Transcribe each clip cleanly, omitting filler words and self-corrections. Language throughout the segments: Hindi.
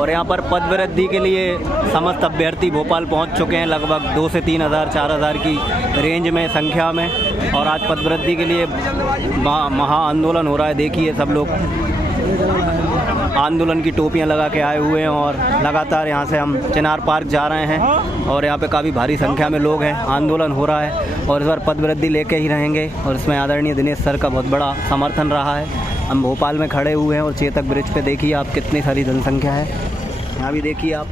और यहाँ पर पद वृद्धि के लिए समस्त अभ्यर्थी भोपाल पहुँच चुके हैं, लगभग 2 से 3 हज़ार 4 हज़ार की रेंज में संख्या में। और आज पद वृद्धि के लिए महा आंदोलन हो रहा है। देखिए सब लोग आंदोलन की टोपियां लगा के आए हुए हैं और लगातार यहाँ से हम चिनार पार्क जा रहे हैं और यहाँ पे काफ़ी भारी संख्या में लोग हैं। आंदोलन हो रहा है और इस बार पद वृद्धि लेके ही रहेंगे और इसमें आदरणीय दिनेश सर का बहुत बड़ा समर्थन रहा है। हम भोपाल में खड़े हुए हैं और चेतक ब्रिज पे देखिए आप कितनी सारी जनसंख्या है। यहाँ भी देखिए आप।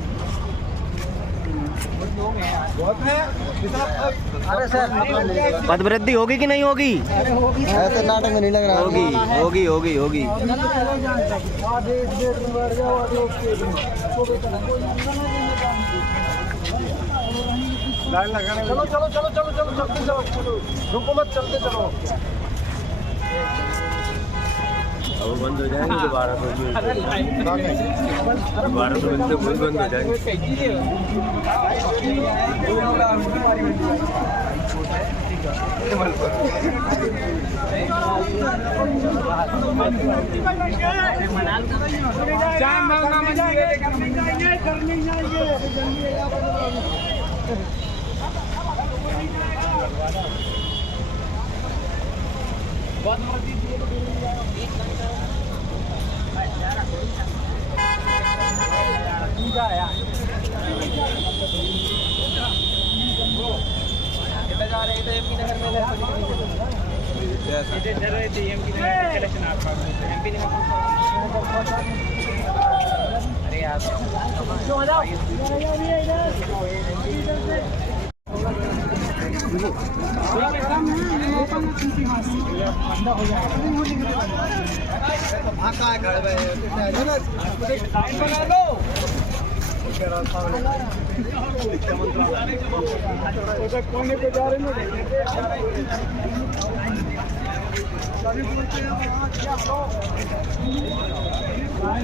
अरे सर पद वृद्धि होगी कि नहीं होगी? ऐसे नाटक में नहीं लग रहा। होगी। चलो रुको मत, चलते चलो। अब बंद हो जाएंगे दोबारा तो बंद हो जाएंगे। जा रहे थे एमपी नगर में, अरे यार कोने पे जा रहे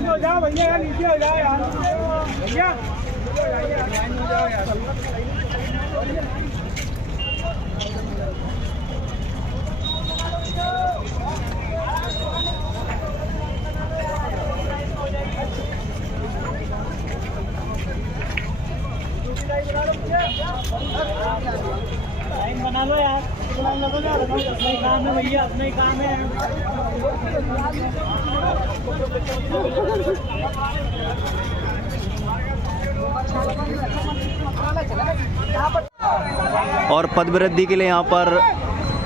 हो जाओ भैया, नीचे हो जाओ यार भैया, लाइन बना लो यार, लाइन लगा लो यार, अपना ही काम है भैया, अपना ही काम है। और पद वृद्धि के लिए यहाँ पर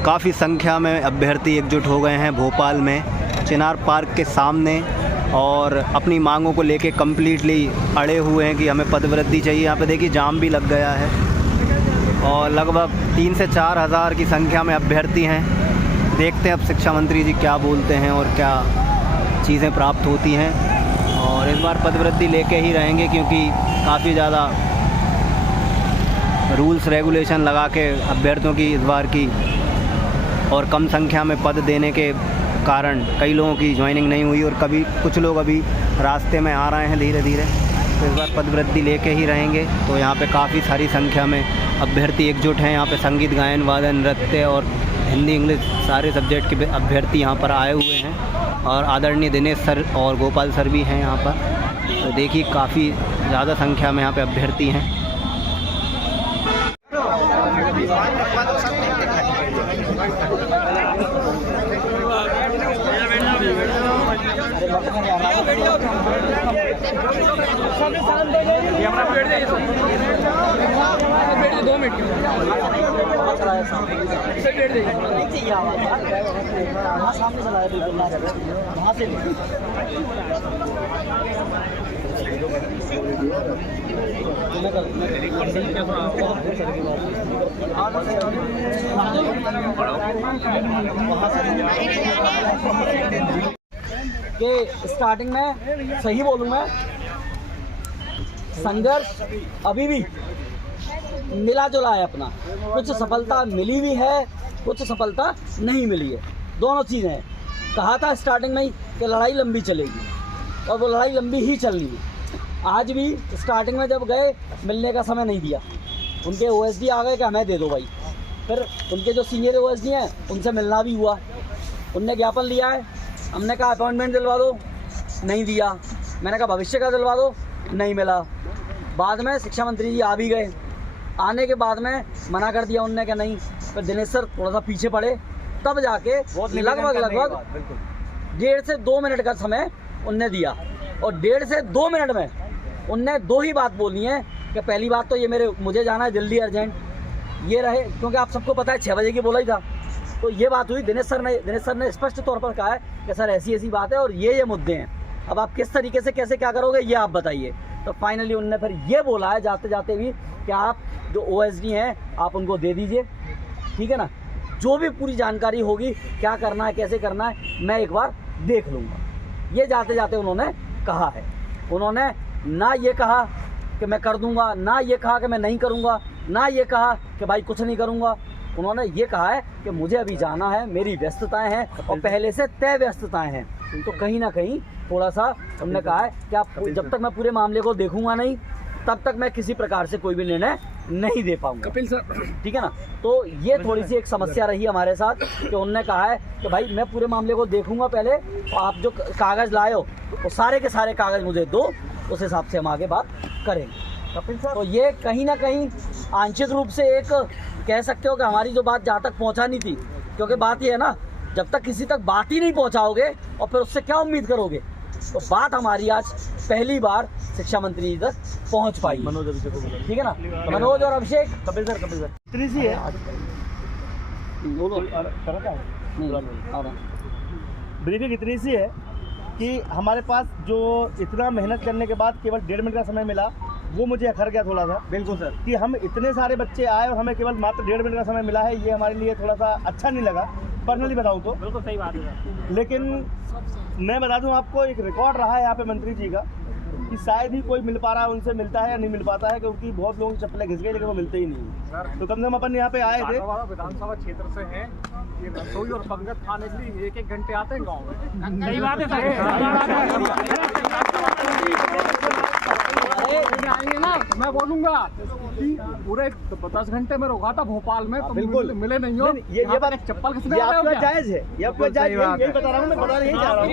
काफ़ी संख्या में अभ्यर्थी एकजुट हो गए हैं भोपाल में चिनार पार्क के सामने और अपनी मांगों को लेके कम्प्लीटली अड़े हुए हैं कि हमें पद वृद्धि चाहिए। यहाँ पे देखिए जाम भी लग गया है और लगभग 3 से 4 हज़ार की संख्या में अभ्यर्थी हैं। देखते हैं अब शिक्षा मंत्री जी क्या बोलते हैं और क्या चीज़ें प्राप्त होती हैं। और इस बार पद वृद्धि लेके ही रहेंगे क्योंकि काफ़ी ज़्यादा रूल्स रेगुलेशन लगा के अभ्यर्थियों की इस बार की और कम संख्या में पद देने के कारण कई लोगों की ज्वाइनिंग नहीं हुई और कुछ लोग अभी रास्ते में आ रहे हैं धीरे धीरे। तो इस बार पद वृद्धि लेके ही रहेंगे। तो यहाँ पे काफ़ी सारी संख्या में अभ्यर्थी एकजुट हैं। यहाँ पे संगीत, गायन, वादन, नृत्य और हिंदी, इंग्लिश सारे सब्जेक्ट के अभ्यर्थी यहाँ पर आए हुए हैं और आदरणीय दिनेश सर और गोपाल सर भी हैं यहाँ पर। तो देखिए काफ़ी ज़्यादा संख्या में यहाँ पे अभ्यर्थी हैं। कि स्टार्टिंग में सही बोलूँगा, संघर्ष अभी भी मिला जुला है अपना। कुछ सफलता मिली भी है, कुछ सफलता नहीं मिली है, दोनों चीज़ें हैं। कहा था स्टार्टिंग में ही कि लड़ाई लंबी चलेगी और वो लड़ाई लंबी ही चल रही है। आज भी स्टार्टिंग में जब गए मिलने का समय नहीं दिया, उनके ओएसडी आ गए कि हमें दे दो भाई। फिर उनके जो सीनियर ओएसडी हैं उनसे मिलना भी हुआ, उनने ज्ञापन लिया है। हमने कहा अपॉइंटमेंट दिलवा दो, नहीं दिया। मैंने कहा भविष्य का दिलवा दो, नहीं मिला। बाद में शिक्षा मंत्री जी आ भी गए, आने के बाद में मना कर दिया उनने कि नहीं, फिर दिनेश सर थोड़ा सा पीछे पड़े, तब जाके लगभग 1.5 से 2 मिनट का समय उनने दिया, और 1.5 से 2 मिनट में उनने 2 ही बात बोली है कि पहली बात तो ये मुझे जाना है जल्दी अर्जेंट, ये रहे, क्योंकि आप सबको पता है 6 बजे की बोला ही था। तो ये बात हुई। दिनेश सर ने स्पष्ट तौर पर कहा है कि सर ऐसी बात है और ये मुद्दे हैं, अब आप किस तरीके से कैसे क्या करोगे ये आप बताइए। तो फाइनली उनने फिर ये बोला है जाते जाते भी कि आप जो OSD हैं आप उनको दे दीजिए, ठीक है ना, जो भी पूरी जानकारी होगी क्या करना है कैसे करना है मैं एक बार देख लूँगा, ये जाते जाते उन्होंने कहा है। उन्होंने ना ये कहा कि मैं कर दूंगा, ना ये कहा कि मैं नहीं करूंगा, ना ये कहा कि भाई कुछ नहीं करूंगा। उन्होंने ये कहा है कि मुझे अभी जाना है, मेरी व्यस्तताएं हैं और पहले से तय व्यस्तताएं हैं। तो कहीं ना कहीं थोड़ा सा उन्होंने कहा है कि आप जब तक मैं पूरे मामले को देखूंगा नहीं तब तक मैं किसी प्रकार से कोई भी निर्णय नहीं दे पाऊंगा। कपिल सर, ठीक है ना। तो ये थोड़ी सी एक समस्या रही हमारे साथ कि उन्होंने कहा है कि भाई मैं पूरे मामले को देखूंगा पहले, और आप जो कागज़ लाए हो वो सारे के सारे कागज़ मुझे दो, उस हिसाब से हम आगे बात करेंगे। कपिल सर, तो ये कहीं ना कहीं आंशिक रूप से एक कह सकते हो कि हमारी जो बात जहाँ तक पहुँचानी थी, क्योंकि बात ये है ना, जब तक किसी तक बात ही नहीं पहुँचाओगे और फिर उससे क्या उम्मीद करोगे। तो बात हमारी आज पहली बार शिक्षा मंत्री जी तक पहुँच पाई, ठीक है ना। मनोज और अभिषेक, कपिल सर, इतनी सी है, ब्रीफिंग इतनी सी है कि हमारे पास जो इतना मेहनत करने के बाद केवल 1.5 मिनट का समय मिला, वो मुझे अखर गया थोड़ा सा। बिल्कुल सर, कि हम इतने सारे बच्चे आए और हमें केवल मात्र 1.5 मिनट का समय मिला है, ये हमारे लिए थोड़ा सा अच्छा नहीं लगा, पर्सनली बताऊँ तो। बिल्कुल सही बात है। लेकिन मैं बता दूं आपको, एक रिकॉर्ड रहा है यहाँ पे मंत्री जी का कि शायद ही कोई मिल पा रहा है, उनसे मिलता है या नहीं मिल पाता है, क्योंकि बहुत लोगों की चप्पलें घिस गई लेकिन वो मिलते ही नहीं। तो कम से कम अपन यहाँ पे आए थे, विधानसभा क्षेत्र से हैं, ये रसोई और पंगत खाने के लिए 1-1 घंटे आते हैं गाँव में। सही बात है आएंगे ना, मैं बोलूंगा कि पूरे 10 घंटे में रोका था भोपाल में, तो बिल्कुल मिले नहीं हो। ये बात चप्पल किसने ये आपका जायज़ है, ये आपका जायज़ है, यही बता रहा हूँ मैं, बताना यही चाह रहा हूँ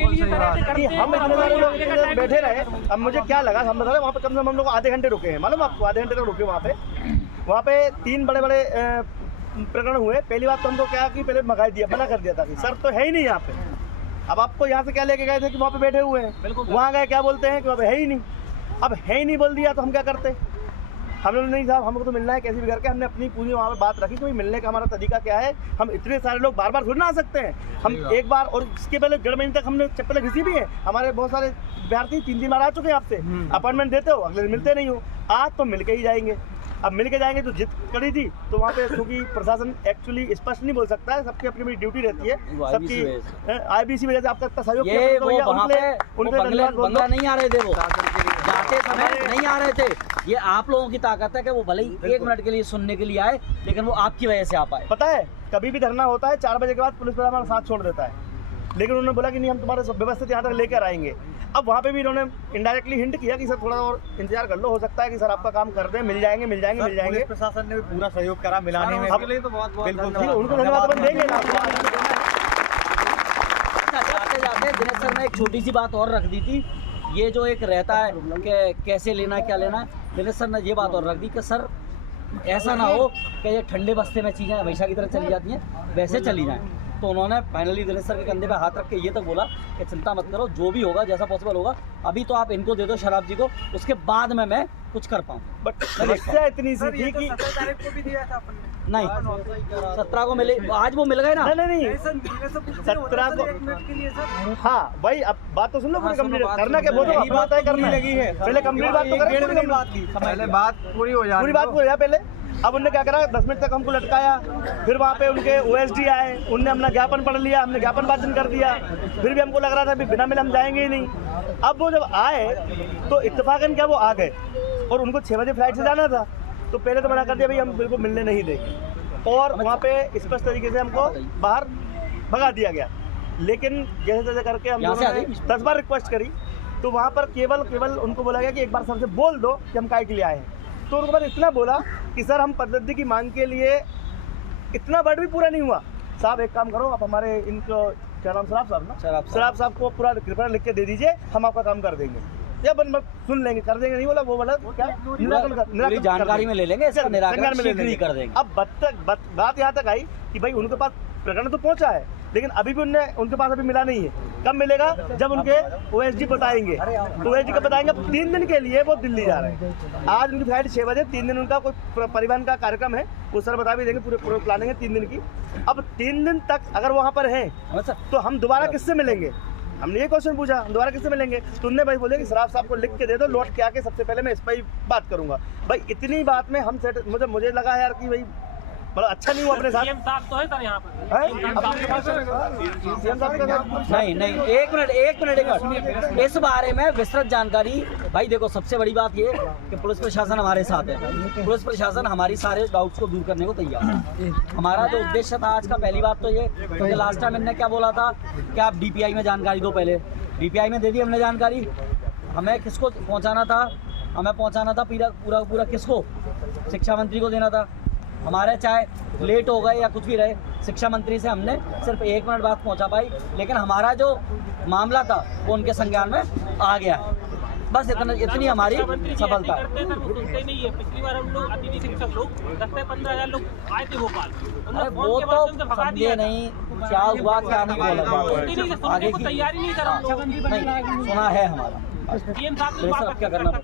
कि हम इतने सारे लोग बैठे रहे। अब मुझे क्या लगा, हम बता रहे वहाँ पे कम से कम हम लोग आधे घंटे रुके हैं, मालूम आपको, आधे घंटे तक रुके वहाँ पे 3 बड़े प्रकरण हुए। पहली बात तो हमको क्या कि पहले मना कर दिया था कि सर तो है ही नहीं यहाँ पे। अब आपको यहाँ से क्या लेके गए थे कि वहाँ पे बैठे हुए हैं, वहाँ गए क्या बोलते हैं कि वहाँ पे है ही नहीं। अब है ही नहीं बोल दिया तो हम क्या करते, हम लोग नहीं साहब हमको तो मिलना है कैसे भी करके। हमने अपनी पूरी वहाँ पे बात रखी कि मिलने का हमारा तरीका क्या है, हम इतने सारे लोग बार बार थोड़ी ना आ सकते हैं। हम एक बार, और इसके पहले 1.5 महीने तक हमने चप्पलें घिसी भी हैं। हमारे बहुत सारे विद्यार्थी 3 बार आ चुके हैं आपसे, अपॉइंटमेंट देते हो, अगले दिन मिलते नहीं हो। आज तो मिल के ही जाएंगे। अब मिल के जाएंगे तो जिद करी थी, तो वहाँ पे क्योंकि प्रशासन एक्चुअली स्पष्ट नहीं बोल सकता है, सबकी अपनी अपनी ड्यूटी रहती है, सबकी IBC वजह से आपका इतना सहयोग किया। बंगला नहीं आ रहे थे, वो जाते समय नहीं आ रहे थे। ये आप लोगों की ताकत है कि वो भले ही 1 मिनट के लिए सुनने के लिए आए, लेकिन वो आपकी वजह से आ पाए। पता है कभी भी धरना होता है 4 बजे के बाद पुलिस वाला हमारा साथ छोड़ देता है, लेकिन उन्होंने बोला कि नहीं हम तुम्हारे व्यवस्थित यहाँ तक लेकर आएंगे। अब वहाँ पे भी इन्होंने इनडायरेक्टली हिंट किया कि सर थोड़ा और इंतजार कर लो, हो सकता है कि सर आपका काम कर दें, मिल जाएंगे। प्रशासन ने भी पूरा सहयोग करा मिलाने में, इसके लिए तो बहुत उनको धन्यवाद अपन देंगे ना। जाते जाते दिनेश सर ने एक छोटी सी बात और रख दी थी, ये जो एक रहता है कि कैसे लेना क्या लेना है, दिनेश सर ने ये बात और रख दी कि सर ऐसा ना हो कि ये ठंडे बस्ते में चीज़ें हमेशा की तरह चली जाती हैं, वैसे चली जाएँ। तो उन्होंने फाइनली दिनेश सर के कंधे पे हाथ रख के ये तक बोला कि चिंता मत करो, जो भी होगा जैसा पॉसिबल होगा, अभी तो आप इनको दे दो शराब जी को, उसके बाद में मैं कुछ कर पाऊँ। बट समस्या इतनी सी थी कि 17 तारीख को भी दिया था अपन ने। नहीं 17 को मिले, आज वो मिल गए ना। नहीं 17 को, हाँ भाई अब बात तो सुन लो, पूरी कंप्लीट करना क्या, वो तो अपना तय करना लगी है, पहले कंप्लीट बात तो करें, पहले बात पूरी हो जाए, पूरी बात पूरी है पहले। अब उनने क्या करा, 10 मिनट तक हमको लटकाया, फिर वहाँ पे उनके OSD आए, उनने अपना ज्ञापन पढ़ लिया, हमने ज्ञापन वाचन कर दिया, फिर भी हमको लग रहा था कि बिना मिले हम जाएंगे ही नहीं। अब वो जब आए तो इत्तेफाकन क्या वो आ गए, और उनको 6 बजे फ्लाइट से जाना था, तो पहले तो मना कर दिया भाई हम बिल्कुल मिलने नहीं देंगे, और वहाँ पे स्पष्ट तरीके से हमको बाहर भगा दिया गया। लेकिन जैसे जैसे करके हम 10 बार रिक्वेस्ट करी, तो वहाँ पर केवल उनको बोला गया कि एक बार सर से बोल दो कि हम काय के लिए आए हैं। तो उनको बस इतना बोला कि सर हम पद्धति की मांग के लिए, इतना वर्ड भी पूरा नहीं हुआ, साहब एक काम करो आप हमारे इनको क्या नाम, शराब साहब ना, शराब साहब को पूरा कृपया लिख के दे दीजिए, हम आपका काम कर देंगे। या सुन लेंगे, कर देंगे, नहीं बोला वो बोला क्या पूरी जानकारी में ले लेंगे, इसका निराकरण शीघ्र ही कर देंगे। अब बात यहाँ तक आई कि भाई उनके पास प्रकरण तो पहुंचा है, लेकिन अभी भी उनके पास अभी मिला नहीं है। कब मिलेगा? जब उनके ओएसडी बताएंगे। तो ओएसडी कब बताएंगे? 3 दिन के लिए वो दिल्ली जा रहे हैं। आज उनकी फ्लाइट 6 बजे, 3 दिन उनका कोई परिवहन का कार्यक्रम है, वो सर बता भी देंगे, पूरे प्लानिंग है 3 दिन की। अब 3 दिन तक अगर वहाँ पर हैं तो हम दोबारा किससे मिलेंगे? हमने ये क्वेश्चन पूछा, हम दोबारा किससे मिलेंगे? तो उनने भाई बोले कि सराफ साहब को लिख के दे दो, लौट के आके सबसे पहले मैं इस पर ही बात करूंगा। भाई इतनी बात में हम सेट, मुझे लगा यार कि भाई बड़ा अच्छा नहीं हुआ अपने साथ। सीएम साहब तो है सर यहाँ पर। नहीं, एक मिनट, इस बारे में विस्तृत जानकारी। भाई देखो, सबसे बड़ी बात ये कि पुलिस प्रशासन हमारे साथ है, पुलिस प्रशासन हमारी सारे डाउट्स को दूर करने को तैयार है। हमारा जो उद्देश्य था आज का, पहली बात तो ये, क्योंकि लास्ट टाइम इनने क्या बोला था कि आप DPI में जानकारी दो, पहले DPI में दे दी हमने जानकारी। हमें किसको पहुँचाना था? हमें पहुँचाना था पूरा किसको? शिक्षा मंत्री को देना था। हमारे चाहे लेट हो गए या कुछ भी रहे, शिक्षा मंत्री से हमने सिर्फ 1 मिनट बाद पहुंचा पाई, लेकिन हमारा जो मामला था वो उनके संज्ञान में आ गया है। बस इतनी हमारी सफलता है। नहीं है, पिछली बार हम लोग अतिथि शिक्षक लोग 10 से 15,000 लोग आए थे भोपाल। अरे वो तो समझे नहीं क्या हुआ क्या नहीं हुआ, आगे की तैयारी नहीं करा, नहीं सुना है हमारा। सीएम साहब क्या करना